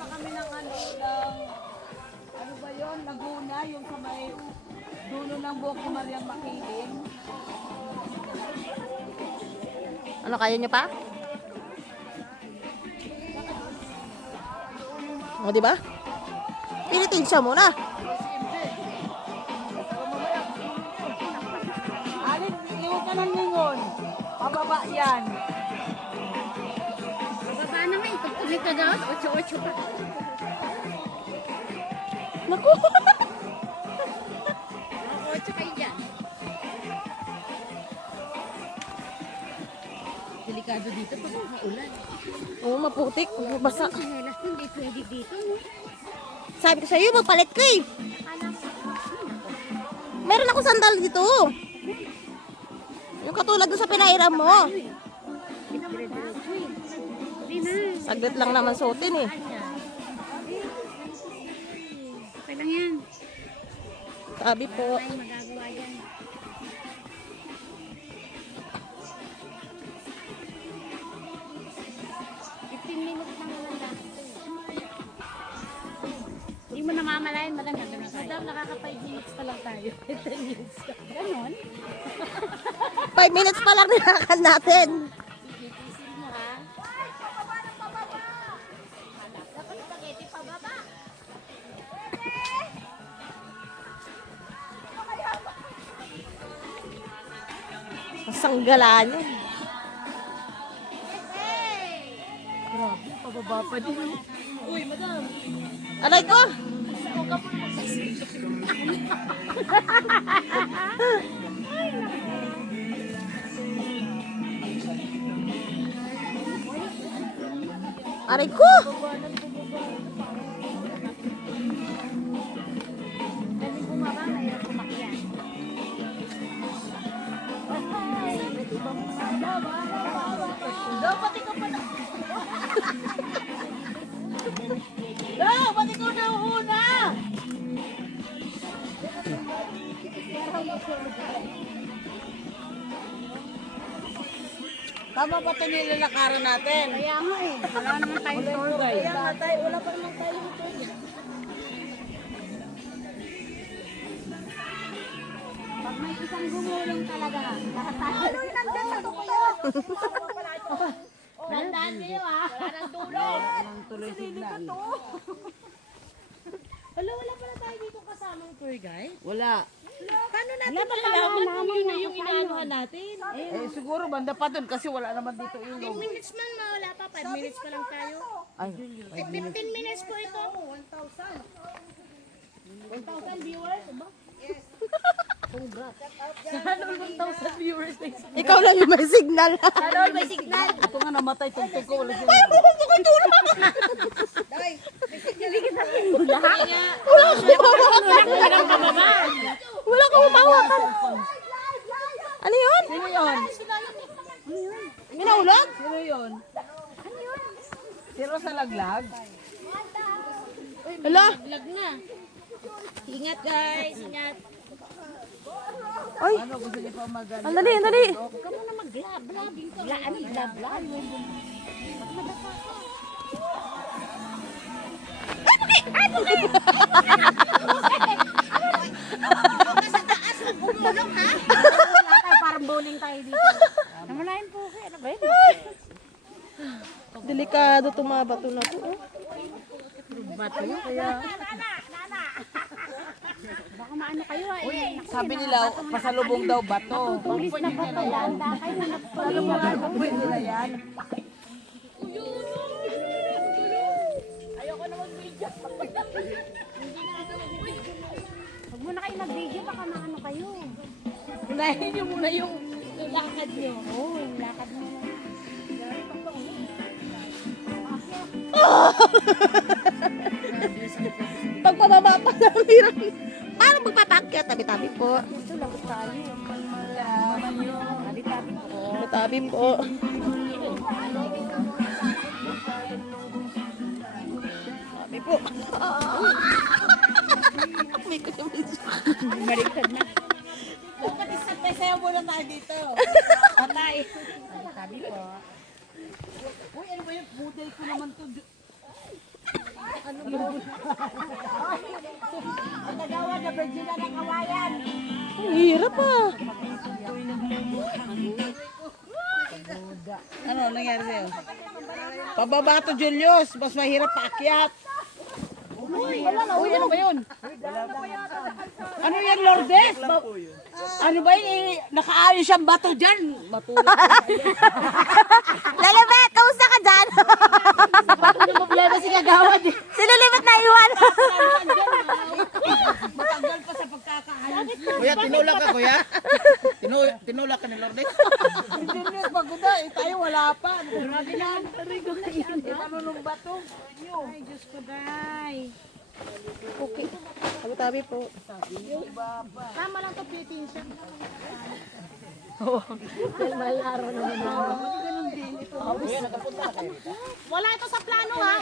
pa kami ng ano ba yun, Laguna, yung sa may dulo ng buhok ni Mariang Makiling. Ano, kaya nyo pa? O, diba? Pilitin siya muna. Alin, iwan ka ng lingon. Pababa yan. Baba naman, tukulit ka daw. 8-8 pa. Naku! 8 kayo dyan. Delikado dito pag maulan. Oo, maputik. Basa. Sinelas nun, di pwede dito. No? Sabi ko sa'yo, magpalit ko eh. Meron ako sandal dito. Yung katulad doon sa pinairam mo. Diretso eh. Hindi na. Saglit lang naman suotin eh. Okay lang yan. Sabi po. Ay, magagawa yan. Hindi mo namamalayan, madam. Nandun na tayo. Madam, nakaka-5 minutes pa lang tayo. 10 minutes ka. Ganon. 5 minutes pa lang nilakad natin. Isin mo ha. Dapat spaghetti pababa. Sanggala niya. Grabe, pababa pa din. Uy, madam. Aray ko! Aray ko! Dali bumaba, mayroon kumakyan. Dapat ikaw pa na. Dapat ikaw na una. Tama ba ito nilalakaran natin? Kaya nga eh, wala naman tayong tour guide. Kaya nga tayo, wala pa naman tayo ito. Pag may isang gumulong talaga, lahat tayo. Ano yung nandun sa tuktok? Tandaan niyo ah. Wala nang tulong. Ang tuloy signal. Wala pala tayo dito kasamang tour guide. Wala. Paano natin malalaman kung yun na yung inaanuhan natin? Eh siguro banda pa dun kasi wala naman dito 10 ilog. minutes man, wala pa. 5 minutes pa lang tayo. Ay, 15 minutes po ito. 1,000 viewers. Aba? sana 1,000 viewers na isa. Ikaw lang yung may signal. Ano, may signal. Ito nga namatay tugtog ko. Wala siya. Wala kang umawakan. Ano yun? Sino yun? Minaulog? Sino yun? Sino sa laglag? Hala? Vlog na. Ingat guys, ingat. Ay, Ano gusto niyo pa magano? ang dali, ang dali. Huwag ka muna mag-blab. Ano, blab? Umulong ha? Wala tayo, parang bowling tayo dito. Namalayan po kayo. Ano ba yun? Delikado itong mga bato na to. Bato? Kaya... Baka maano kayo eh. Sabi nila, pasalubong daw bato. Tulis na ba ito? Handa kayo na Pwede nila yan. Huwag muna kayo mag-video, baka maano kayo. Unahin niyo muna yung lakad niyo. Oo, yung lakad mo. Pagpababa pa na hirap. Paano magpapaakyat? Tabi-tabi po. Ito, lagot tayo. Tabi-tabi po. Tabi po. Tabi po. May kutumis. Baliktad na. Dapat isang pesayo muna tayo dito. Patay. Tabi po. Uy, ano ba yun? Budel ko naman to. Nagawa na Virginia ng kawayan. Ang hirap ah. Ano nangyari sa'yo? Pababa to, Julius. Mas mahirap paakyat. Uy, ano ba yun? Ano yan, Lourdes? Ano ba yun? Nakaayos siyang bato dyan. Matulog. Lalabet, kamusta ka dyan? Problema si Kagawad. Sinulimot na iwan. Matagal pa sa pagkakaayos. Kuya, tinulak ka, kuya? Tinulak ka ni Lourdes? Julius, pagod na. Tayo wala pa. Grabe na. Manunong bato. Ay, Diyos ko, day. Okay. Tabi-tabi po. Tama lang to, pitin siya. Mahal araw naman. Wala ito sa plano, ha?